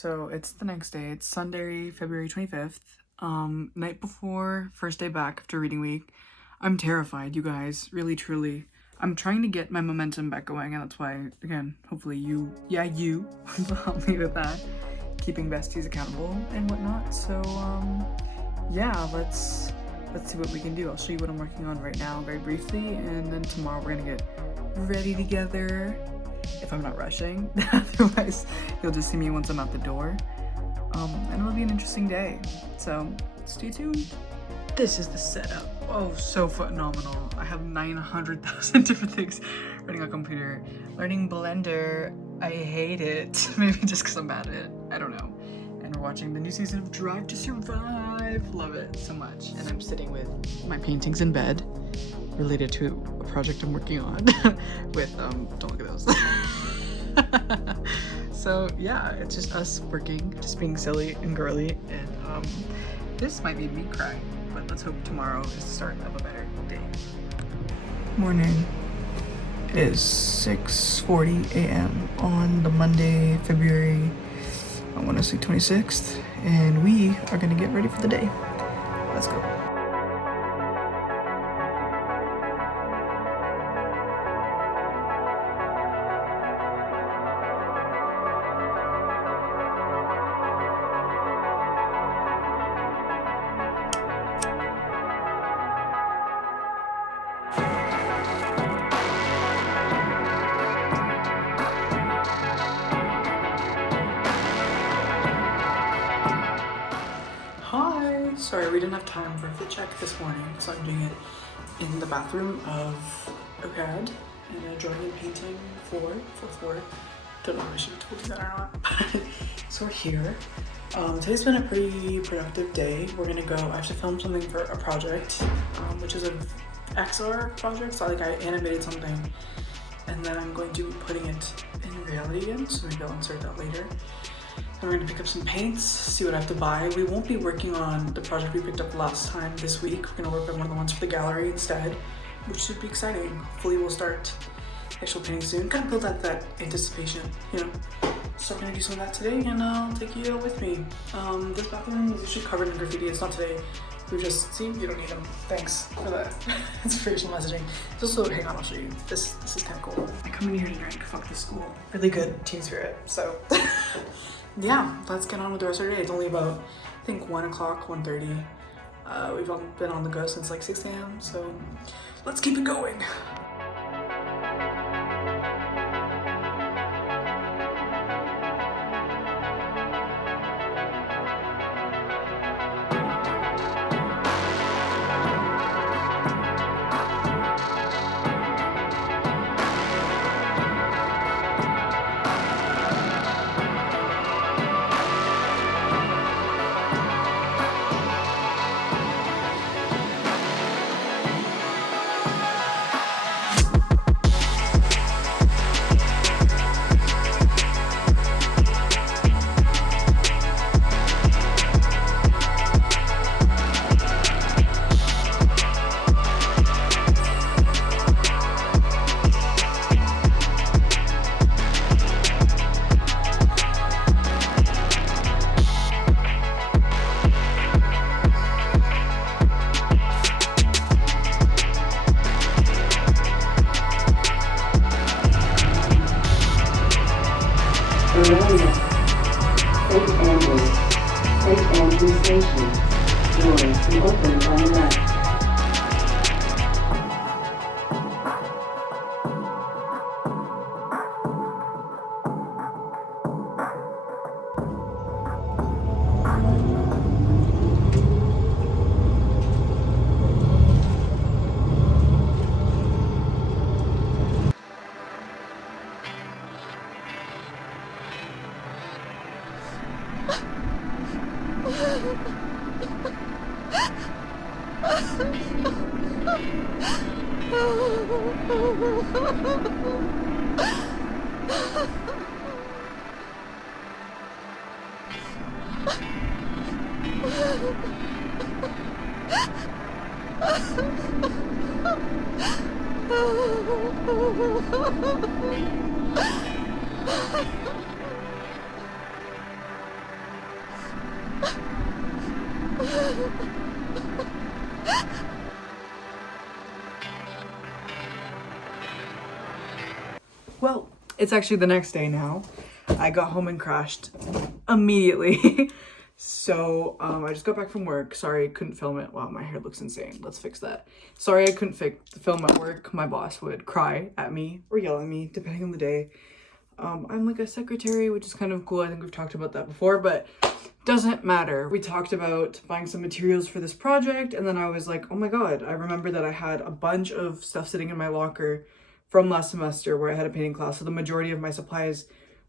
So it's the next day. It's Sunday, February 25th. Night before, first day back after reading week. I'm terrified, you guys. Really, truly. I'm trying to get my momentum back going, and that's why, again, hopefully you will help me with that. Keeping besties accountable and whatnot. So, yeah, let's see what we can do. I'll show you what I'm working on right now very briefly, and then tomorrow we're gonna get ready together. If I'm not rushing. Otherwise, you'll just see me once I'm out the door. And it'll be an interesting day. So stay tuned. This is the setup. Oh, so phenomenal. I have 900,000 different things running on computer. Learning Blender. I hate it. Maybe just because I'm bad at it. I don't know. And we're watching the new season of Drive to Survive. Love it so much. And I'm sitting with my paintings in bed related to a project I'm working on with, don't look at those. So yeah, it's just us working, just being silly and girly, and this might make me cry, but let's hope tomorrow is the start of a better day. Morning. It is 6:40 a.m. on the Monday, February, I want to say 26th, and we are gonna get ready for the day. Let's go. Hi! Sorry, we didn't have time for a fit check this morning, so I'm doing it in the bathroom of OCAD and a drawing and painting floor, fourth floor. Don't know if I should have told you that or not. So we're here. Today's been a pretty productive day. We're gonna go, I have to film something for a project, which is an XR project, so I animated something, and then I'm going to be putting it in reality again, so maybe I'll insert that later. And we're gonna pick up some paints, see what I have to buy. We won't be working on the project we picked up last time this week. We're gonna work on one of the ones for the gallery instead, which should be exciting. Hopefully we'll start actual painting soon. Kind of build out that anticipation, you know. So I'm gonna do some of that today, and I'll take you with me. This bathroom is usually covered in graffiti. It's not today. We just, see, you don't need them. Thanks for that. It's facial messaging. It's also, hang on, I'll show you. This is kind of cool. I come in here to drink, fuck this school. Really good team spirit, so. Yeah, let's get on with the rest of the day. It's only about, I think, 1 o'clock, 1:30. We've all been on the go since like 6 a.m., so let's keep it going. St. Andrew Station. Doors will open on the left. Well, it's actually the next day now. I got home and crashed immediately. So I just got back from work. Sorry I couldn't film it. Wow, my hair looks insane. Let's fix that. Sorry I couldn't film at work. My boss would cry at me or yell at me depending on the day. I'm like a secretary, which is kind of cool. I think we've talked about that before, but doesn't matter. We talked about buying some materials for this project, and then I was like, oh my god, I remember that I had a bunch of stuff sitting in my locker from last semester where I had a painting class. So the majority of my supplies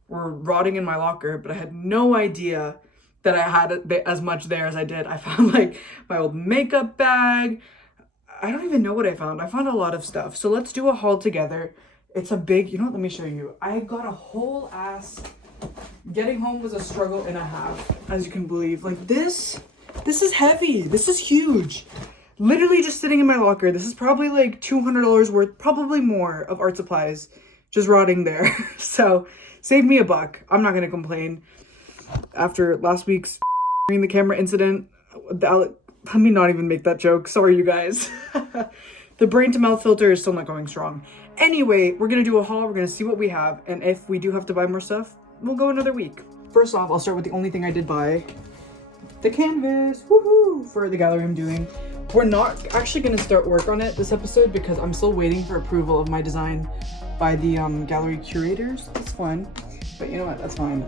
were rotting in my locker, but I had no idea that I had as much there as I did. I found like my old makeup bag. I don't even know what I found. I found a lot of stuff. So let's do a haul together. It's a big, you know what, let me show you. I got a whole ass, getting home was a struggle and a half, as you can believe. Like this is heavy. This is huge. Literally just sitting in my locker. This is probably like $200 worth, probably more, of art supplies just rotting there. So save me a buck. I'm not gonna complain. After last week's the camera incident, let me not even make that joke. Sorry, you guys. The brain to mouth filter is still not going strong. Anyway, we're gonna do a haul. We're gonna see what we have, and if we do have to buy more stuff, we'll go another week. First off, I'll start with the only thing I did buy. The canvas, woohoo, for the gallery I'm doing. We're not actually gonna start work on it this episode because I'm still waiting for approval of my design by the gallery curators. It's fun, but you know what, that's fine.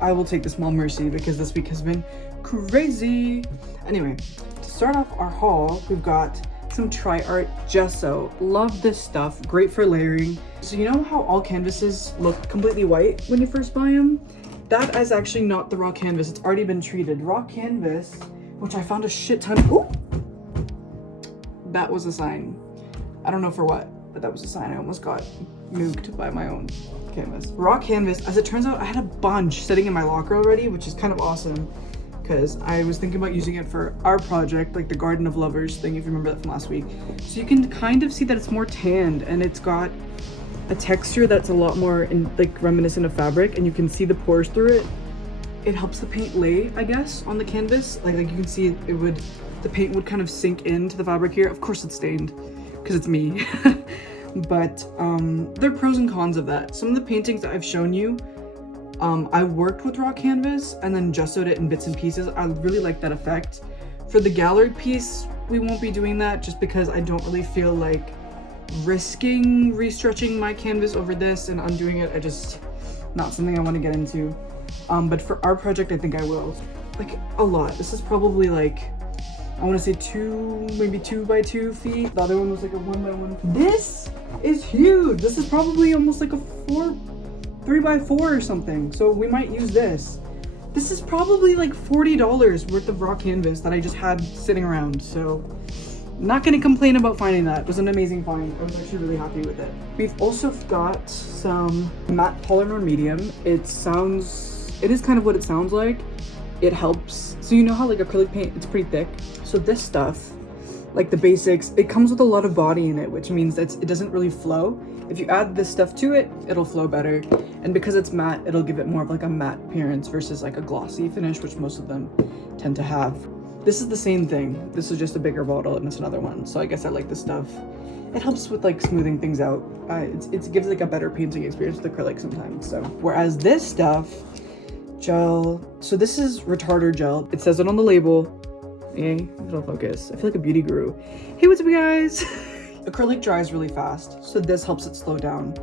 I will take the small mercy because this week has been crazy. Anyway, to start off our haul, we've got some tri-art gesso. Love this stuff, great for layering. So you know how all canvases look completely white when you first buy them? That is actually not the raw canvas. It's already been treated. Raw canvas, which I found a shit ton. Ooh! That was a sign. I don't know for what, but that was a sign. I almost got nuked by my own canvas. Raw canvas, as it turns out, I had a bunch sitting in my locker already, which is kind of awesome because I was thinking about using it for our project, like the Garden of Lovers thing, if you remember that from last week. So you can kind of see that it's more tanned and it's got a texture that's a lot more like reminiscent of fabric, and you can see the pores through it. It helps the paint lay, I guess, on the canvas. Like you can see the paint would kind of sink into the fabric here. Of course it's stained because it's me. But there are pros and cons of that. Some of the paintings that I've shown you, I worked with raw canvas and then gessoed it in bits and pieces. I really like that effect. For the gallery piece, we won't be doing that just because I don't really feel like risking restretching my canvas over this and undoing it. Not something I want to get into. But for our project, I think I will. Like a lot. This is probably like, I want to say maybe 2 by 2 feet. The other one was like a 1 by 1. This is huge. This is probably almost like a 3 by 4 or something. So we might use this. This is probably like $40 worth of raw canvas that I just had sitting around. So not gonna complain about finding that. It was an amazing find. I was actually really happy with it. We've also got some matte polymer medium. It is kind of what it sounds like. It helps. So you know how like acrylic paint, it's pretty thick. So this stuff, like the basics, it comes with a lot of body in it, which means that it doesn't really flow. If you add this stuff to it, it'll flow better. And because it's matte, it'll give it more of like a matte appearance versus like a glossy finish, which most of them tend to have. This is the same thing. This is just a bigger bottle and it's another one. So I guess I like this stuff. It helps with like smoothing things out. It gives like a better painting experience with acrylic sometimes. So whereas this stuff, gel. So this is retarder gel. It says it on the label. Hey, it'll focus. I feel like a beauty guru. Hey, what's up, you guys? Acrylic dries really fast, so this helps it slow down.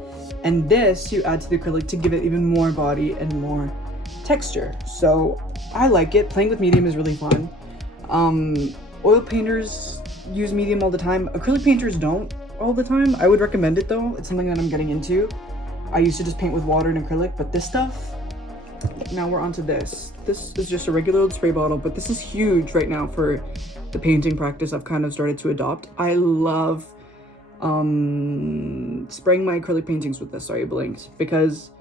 And this you add to the acrylic to give it even more body and more texture. So I like it. Playing with medium is really fun. Oil painters use medium all the time. Acrylic painters don't all the time. I would recommend it though. It's something that I'm getting into. I used to just paint with water and acrylic, but this stuff, now we're onto this. This is just a regular old spray bottle, but this is huge right now for the painting practice I've kind of started to adopt. I love spraying my acrylic paintings with this. Sorry, I blinked. Because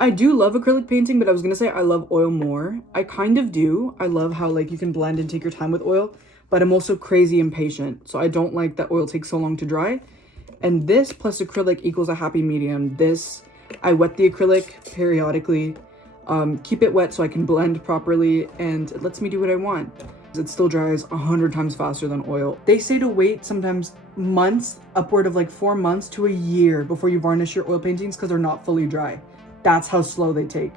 I do love acrylic painting, but I was gonna say I love oil more. I kind of do. I love how like you can blend and take your time with oil, but I'm also crazy impatient. So I don't like that oil takes so long to dry. And this plus acrylic equals a happy medium. This, I wet the acrylic periodically. keep it wet so I can blend properly, and it lets me do what I want. It still dries 100 times faster than oil. They say to wait sometimes months, upward of like 4 months to a year before you varnish your oil paintings because they're not fully dry. That's how slow they take.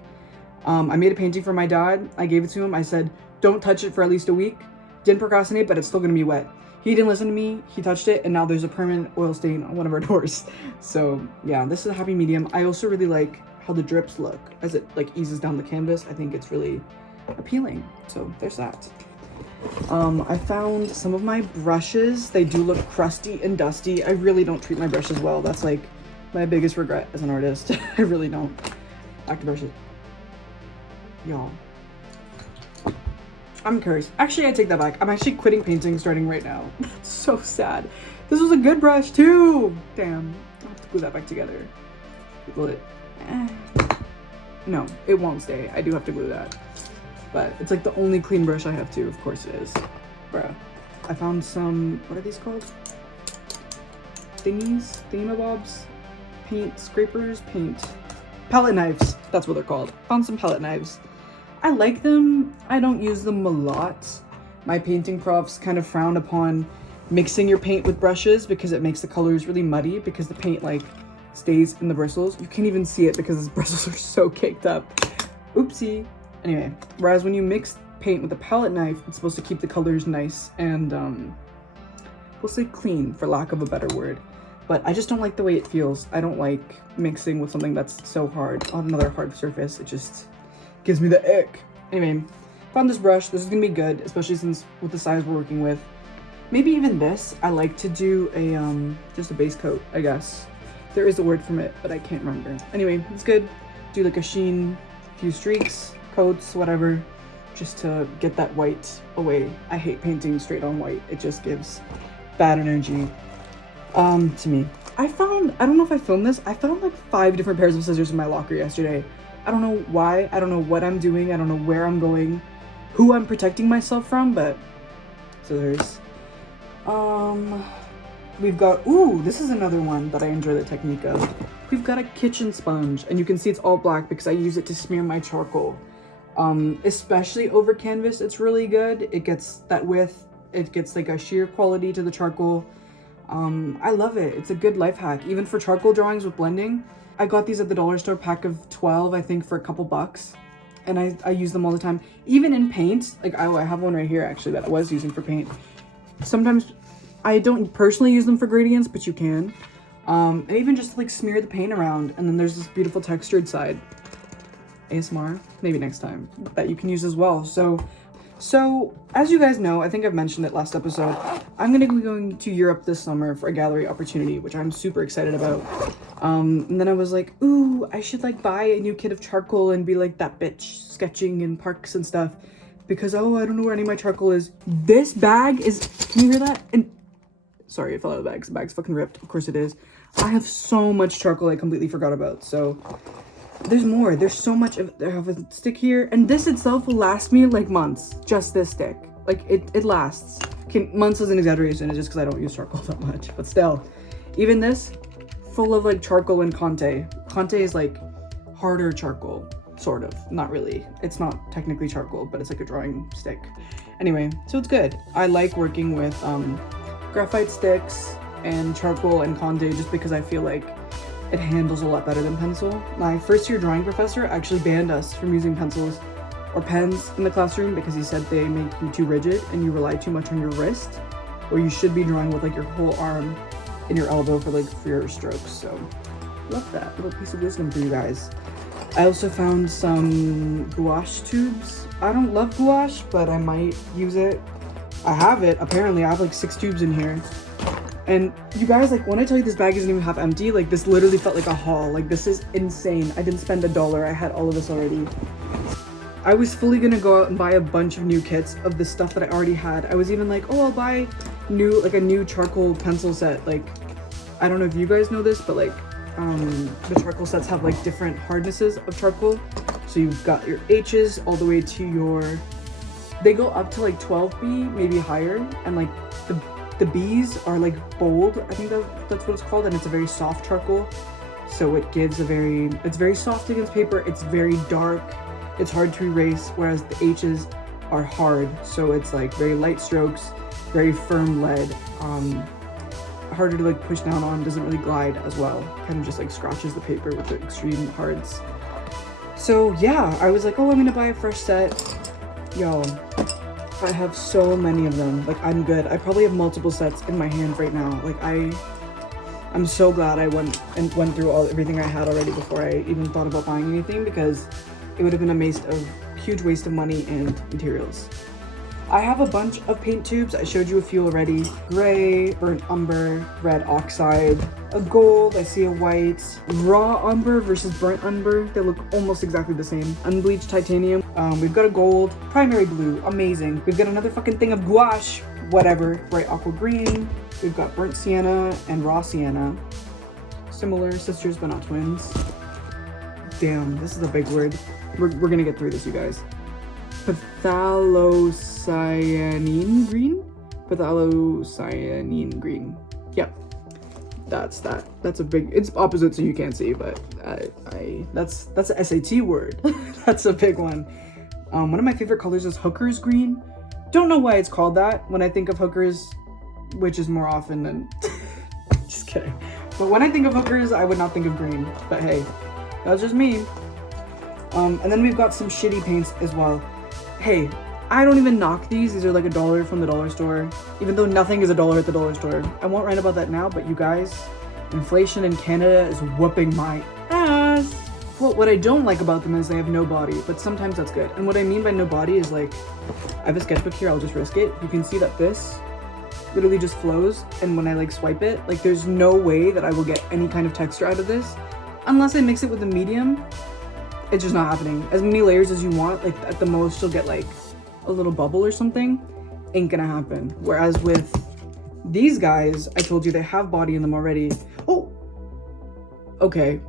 I made a painting for my dad. I gave it to him. I said, don't touch it for at least a week. Didn't procrastinate, but it's still gonna be wet. He didn't listen to me. He touched it, and now there's a permanent oil stain on one of our doors. So yeah, this is a happy medium. I also really like how the drips look as it like eases down the canvas. I think it's really appealing. So there's that. I found some of my brushes. They do look crusty and dusty. I really don't treat my brushes well. That's like my biggest regret as an artist. I really don't. Back to brushes. Y'all. I'm curious. Actually, I take that back. I'm actually quitting painting starting right now. It's so sad. This was a good brush too. Damn. I'll have to glue that back together. Will it? No, it won't stay. I do have to glue that. But it's like the only clean brush I have too. Of course it is. Bruh. I found some, what are these called? Thingies? Thingamabobs? Paint scrapers? Paint. Palette knives. That's what they're called. Found some palette knives. I like them. I don't use them a lot. My painting profs kind of frown upon mixing your paint with brushes because it makes the colors really muddy because the paint like stays in the bristles. You can't even see it because the bristles are so caked up. Oopsie. Anyway, whereas when you mix paint with a palette knife, it's supposed to keep the colors nice and we'll say clean for lack of a better word. But I just don't like the way it feels. I don't like mixing with something that's so hard on another hard surface. It just gives me the ick. Anyway, found this brush. This is gonna be good, especially since with the size we're working with. Maybe even this. I like to do a just a base coat, I guess. There is a word from it, but I can't remember. Anyway, it's good. Do like a sheen, few streaks, coats, whatever, just to get that white away. I hate painting straight on white. It just gives bad energy to me. I don't know if I filmed this, I found like 5 different pairs of scissors in my locker yesterday. I don't know why, I don't know what I'm doing, I don't know where I'm going, who I'm protecting myself from, but scissors. We've got, ooh, this is another one that I enjoy the technique of. We've got a kitchen sponge, and you can see it's all black because I use it to smear my charcoal. Especially over canvas, it's really good. It gets that width, it gets like a sheer quality to the charcoal. I love it. It's a good life hack, even for charcoal drawings with blending. I got these at the dollar store, pack of 12, I think, for a couple bucks. And I use them all the time. Even in paint, like I have one right here actually that I was using for paint. Sometimes I don't personally use them for gradients, but you can. And even just like smear the paint around, and then there's this beautiful textured side. ASMR, maybe next time, that you can use as well. So as you guys know, I think I've mentioned it last episode, I'm gonna be going to Europe this summer for a gallery opportunity, which I'm super excited about. And then I was like, ooh, I should like buy a new kit of charcoal and be like that bitch sketching in parks and stuff, because oh, I don't know where any of my charcoal is. This bag is, can you hear that? And sorry, it fell out of the bag. The bag's fucking ripped. Of course it is. I have so much charcoal I completely forgot about. So there's more. There's so much of, I have a stick here, and this itself will last me like months. Just this stick, like it lasts. Okay, months is an exaggeration. It's just because I don't use charcoal that much, but still, even this, full of like charcoal and Conte. Conte is like harder charcoal, sort of. Not really. It's not technically charcoal, but it's like a drawing stick. Anyway, so it's good. I like working with graphite sticks and charcoal and Conte just because I feel like it handles a lot better than pencil. My first year drawing professor actually banned us from using pencils or pens in the classroom because he said they make you too rigid and you rely too much on your wrist, where you should be drawing with like your whole arm and your elbow for your strokes. So love that little piece of wisdom for you guys. I also found some gouache tubes. I don't love gouache, but I might use it. I have it, apparently. I have like 6 tubes in here. And you guys, like when I tell you this bag isn't even half empty, like this literally felt like a haul. Like this is insane. I didn't spend $1. I had all of this already. I was fully gonna go out and buy a bunch of new kits of the stuff that I already had. I was even like, oh, I'll buy a new charcoal pencil set. Like, I don't know if you guys know this, but like the charcoal sets have like different hardnesses of charcoal. So you've got your H's all the way to your, they go up to like 12B, maybe higher, and like the B's are like bold, I think that's what it's called, and it's a very soft charcoal. So it gives it's very soft against paper, it's very dark. it's hard to erase, whereas the H's are hard. So it's like very light strokes, very firm lead, harder to like push down on, doesn't really glide as well. Kind of just like scratches the paper with the extreme hards. So yeah, I was like, oh, I'm gonna buy a fresh set. Yo, I have so many of them. Like, I'm good. I probably have multiple sets in my hand right now. Like, I'm so glad I went through everything I had already before I even thought about buying anything, because it would have been a huge waste of money and materials. I have a bunch of paint tubes. I showed you a few already. Gray, burnt umber, red oxide, a gold, I see a white, raw umber versus burnt umber. They look almost exactly the same. Unbleached titanium. We've got a gold, primary blue, amazing. We've got another fucking thing of gouache, whatever, bright aqua green. We've got burnt sienna and raw sienna. Similar sisters but not twins. Damn, this is a big word. We're gonna get through this, you guys. Phthalocyanine green? Phthalocyanine green. Yep. That's that. That's a big, it's opposite so you can't see, but that's an SAT word. That's a big one. One of my favorite colors is hookers green. Don't know why it's called that when I think of hookers, which is more often than, just kidding. But when I think of hookers, I would not think of green, but hey, that's just me. And then we've got some shitty paints as well. Hey, I don't even knock these. These are like $1 from the dollar store, even though nothing is $1 at the dollar store. I won't write about that now, but you guys, inflation in Canada is whooping my ass. Well, what I don't like about them is they have no body, but sometimes that's good. And what I mean by no body is like, I have a sketchbook here, I'll just risk it. You can see that this literally just flows, and when I like swipe it, like there's no way that I will get any kind of texture out of this unless I mix it with a medium. It's just not happening. As many layers as you want, like at the most you'll get like a little bubble or something. Ain't gonna happen. Whereas with these guys, I told you they have body in them already. Oh, okay.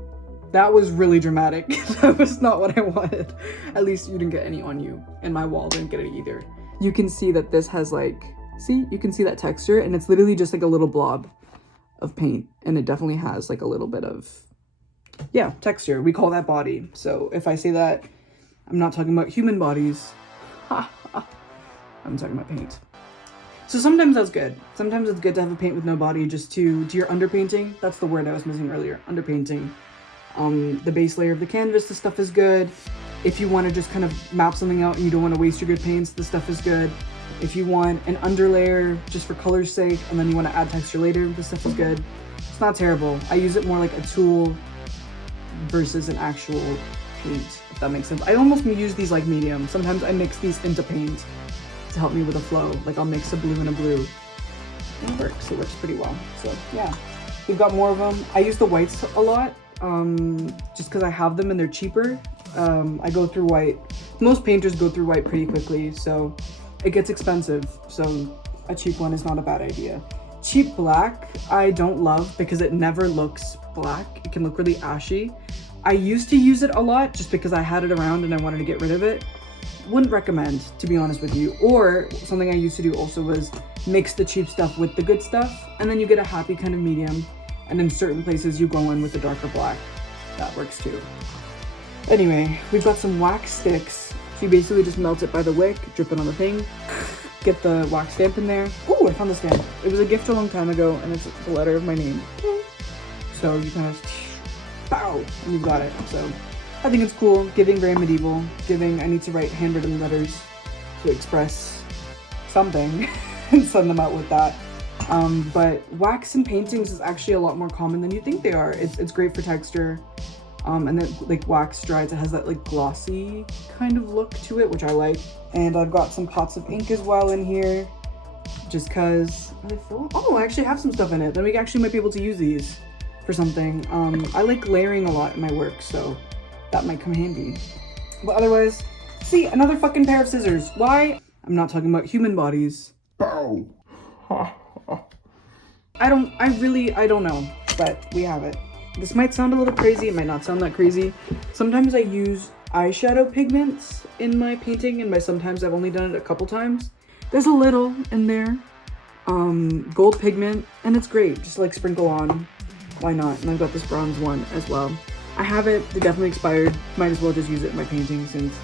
That was really dramatic. That was not what I wanted. At least you didn't get any on you, and my wall didn't get it either. You can see that this has like, see, you can see that texture, and it's literally just like a little blob of paint, and it definitely has like a little bit of, yeah, texture. We call that body. So if I say that, I'm not talking about human bodies. I'm talking about paint. So sometimes that's good. Sometimes it's good to have a paint with no body, just to do your underpainting. That's the word I was missing earlier, underpainting. The base layer of the canvas, the stuff is good. If you want to just kind of map something out and you don't want to waste your good paints, the stuff is good. If you want an underlayer just for color's sake, and then you want to add texture later, the stuff is good. It's not terrible. I use it more like a tool versus an actual paint, if that makes sense. I almost use these like medium. Sometimes I mix these into paint to help me with a flow. Like I'll mix a blue and a blue. And it works. It works pretty well. So yeah, we've got more of them. I use the whites a lot, just because I have them and they're cheaper. I go through white. Most painters go through white pretty quickly, so it gets expensive. So a cheap one is not a bad idea. Cheap black, I don't love because it never looks black. It can look really ashy. I used to use it a lot just because I had it around and I wanted to get rid of it. Wouldn't recommend, to be honest with you. Or something I used to do also was mix the cheap stuff with the good stuff, and then you get a happy kind of medium. And in certain places you go in with the darker black. That works too. Anyway, we've got some wax sticks. So you basically just melt it by the wick, drip it on the thing, get the wax stamp in there. Oh, I found the stamp. It was a gift a long time ago, and it's the letter of my name. So you kind of, pow, and you've got it. So I think it's cool, giving very medieval, giving I need to write handwritten letters to express something and send them out with that. But wax in paintings is actually a lot more common than you think they are. It's great for texture. And then like wax dries, it has that like glossy kind of look to it, which I like. And I've got some pots of ink as well in here, just cause, oh, I actually have some stuff in it. Then we actually might be able to use these for something. I like layering a lot in my work, so that might come handy. But otherwise, see, another fucking pair of scissors. Why? I'm not talking about human bodies. Bow. I don't know, but we have it. This might sound a little crazy, it might not sound that crazy. Sometimes I use eyeshadow pigments in my painting, and by sometimes I've only done it a couple times. There's a little in there, gold pigment, and it's great, just like sprinkle on, why not? And I've got this bronze one as well. I have it, they definitely expired, might as well just use it in my painting since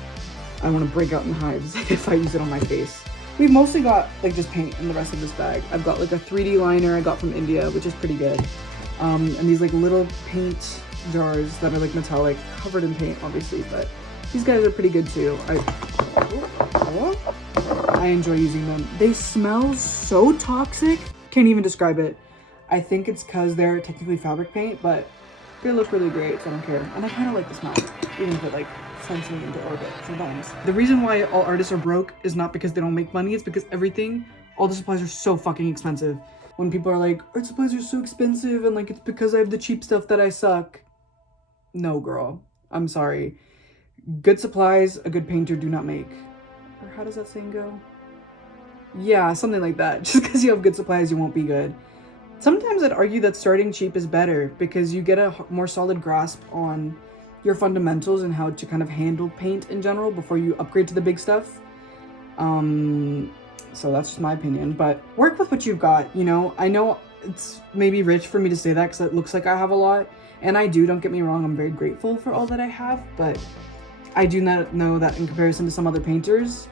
I want to break out in hives if I use it on my face. We've mostly got like just paint in the rest of this bag. I've got like a 3D liner I got from India, which is pretty good. And these like little paint jars that are like metallic, covered in paint obviously, but these guys are pretty good too. I enjoy using them. They smell so toxic, can't even describe it. I think it's because they're technically fabric paint, but they look really great, so I don't care. And I kind of like the smell, even if it like sends me into orbit sometimes. The reason why all artists are broke is not because they don't make money, it's because all the supplies are so fucking expensive. When people are like, art supplies are so expensive and like it's because I have the cheap stuff that I suck. No, girl, I'm sorry. Good supplies a good painter do not make. Or how does that saying go? Yeah, something like that. Just because you have good supplies, you won't be good. Sometimes I'd argue that starting cheap is better because you get a more solid grasp on your fundamentals and how to kind of handle paint in general before you upgrade to the big stuff. So that's just my opinion, but work with what you've got, you know? I know it's maybe rich for me to say that because it looks like I have a lot, and I do, don't get me wrong, I'm very grateful for all that I have, but I do not know that in comparison to some other painters,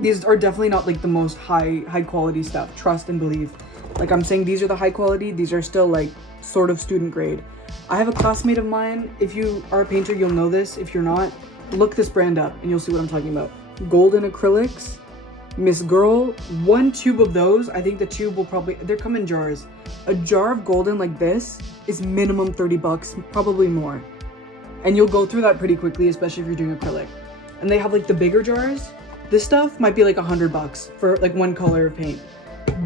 these are definitely not like the most high quality stuff, trust and believe. Like I'm saying, these are the high quality, these are still like sort of student grade. I have a classmate of mine, if you are a painter, you'll know this. If you're not, look this brand up and you'll see what I'm talking about. Golden acrylics, Miss Girl, 1 tube of those, I think the tube will probably, they come in jars. A jar of golden like this is minimum 30 bucks, probably more. And you'll go through that pretty quickly, especially if you're doing acrylic. And they have like the bigger jars. This stuff might be like 100 bucks for like 1 color of paint.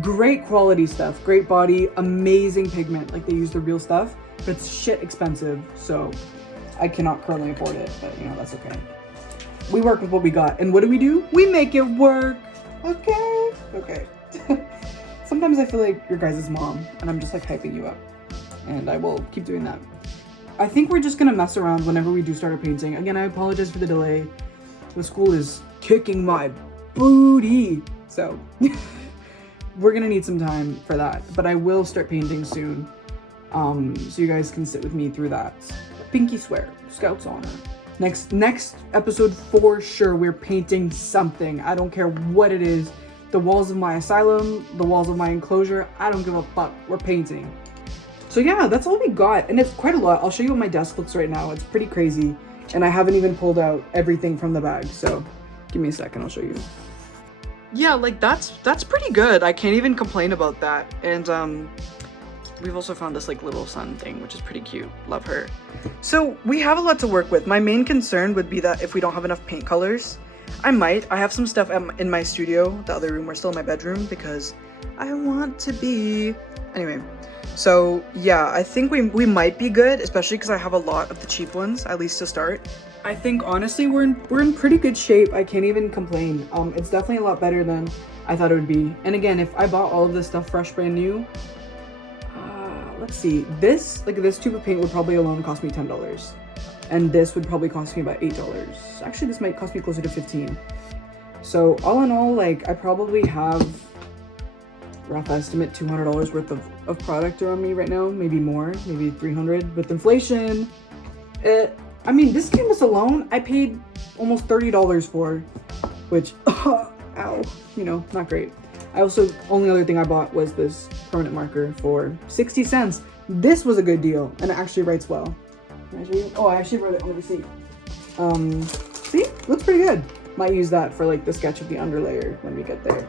Great quality stuff, great body, amazing pigment, like they use the real stuff, but it's shit expensive, so I cannot currently afford it, but you know, that's okay. We work with what we got, and what do? We make it work, okay. Sometimes I feel like your guys' mom, and I'm just like hyping you up, and I will keep doing that. I think we're just gonna mess around whenever we do start our painting. Again, I apologize for the delay. The school is kicking my booty, so we're gonna need some time for that, but I will start painting soon, so you guys can sit with me through that. Pinky swear, Scout's honor. Next episode for sure, we're painting something. I don't care what it is. The walls of my asylum, the walls of my enclosure, I don't give a fuck. We're painting. So yeah, that's all we got, and it's quite a lot. I'll show you what my desk looks right now. It's pretty crazy, and I haven't even pulled out everything from the bag, so give me a second, I'll show you. Yeah, like that's pretty good. I can't even complain about that. And we've also found this like little sun thing, which is pretty cute. Love her. So we have a lot to work with. My main concern would be that if we don't have enough paint colors, I have some stuff in my studio, the other room. We're still in my bedroom because I want to be. Anyway, so yeah, I think we might be good, especially because I have a lot of the cheap ones, at least to start. I think honestly we're in pretty good shape. I can't even complain. It's definitely a lot better than I thought it would be. And again, if I bought all of this stuff fresh, brand new, let's see, this tube of paint would probably alone cost me $10, and this would probably cost me about $8. Actually, this might cost me closer to $15. So all in all, like I probably have, rough estimate, $200 worth of product around me right now, maybe more, maybe 300 with inflation. I mean, this canvas alone, I paid almost $30 for, which, ow, you know, not great. Only other thing I bought was this permanent marker for 60 cents. This was a good deal, and it actually writes well. Can I show you? Oh, I actually wrote it on the receipt. See? Looks pretty good. Might use that for like the sketch of the underlayer when we get there.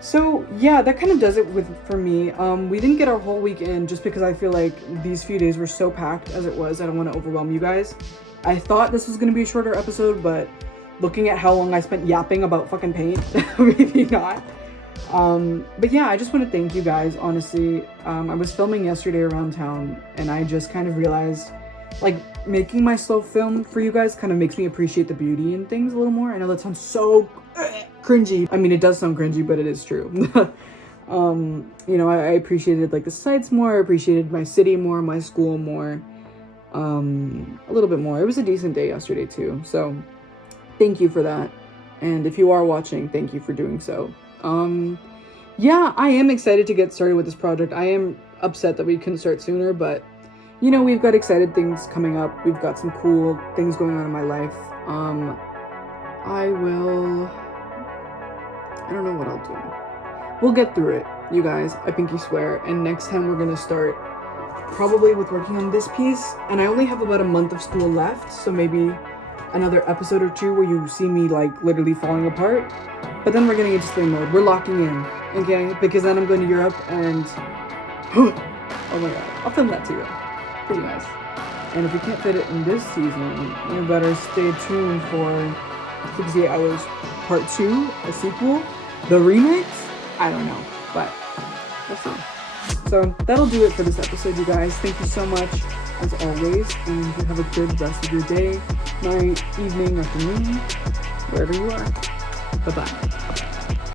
So yeah, that kind of does it for me. We didn't get our whole week in just because I feel like these few days were so packed as it was. I don't want to overwhelm you guys. I thought this was going to be a shorter episode, but looking at how long I spent yapping about fucking paint, maybe not. But yeah, I just want to thank you guys, honestly. I was filming yesterday around town, and I just kind of realized, like, making my slow film for you guys kind of makes me appreciate the beauty in things a little more. I know that sounds so cringy. I mean, it does sound cringy, but it is true. You know, I appreciated like the sights more, I appreciated my city more, my school more, a little bit more. It was a decent day yesterday too, so thank you for that. And if you are watching, thank you for doing so. Yeah, I am excited to get started with this project. I am upset that we couldn't start sooner, but you know, we've got excited things coming up. We've got some cool things going on in my life. I don't know what I'll do. We'll get through it, you guys, I pinky swear, and next time we're gonna start probably with working on this piece, and I only have about a month of school left, so maybe another episode or two where you see me like literally falling apart, but then we're getting into spring mode. We're locking in, okay? Because then I'm going to Europe and oh my god, I'll film that too. Pretty nice. And if we can't fit it in this season, you better stay tuned for 68 Hours Part 2, a sequel, the remix. I don't know, but we'll see. So that'll do it for this episode, you guys. Thank you so much, as always, and you have a good rest of your day, night, evening, afternoon, wherever you are. Bye-bye.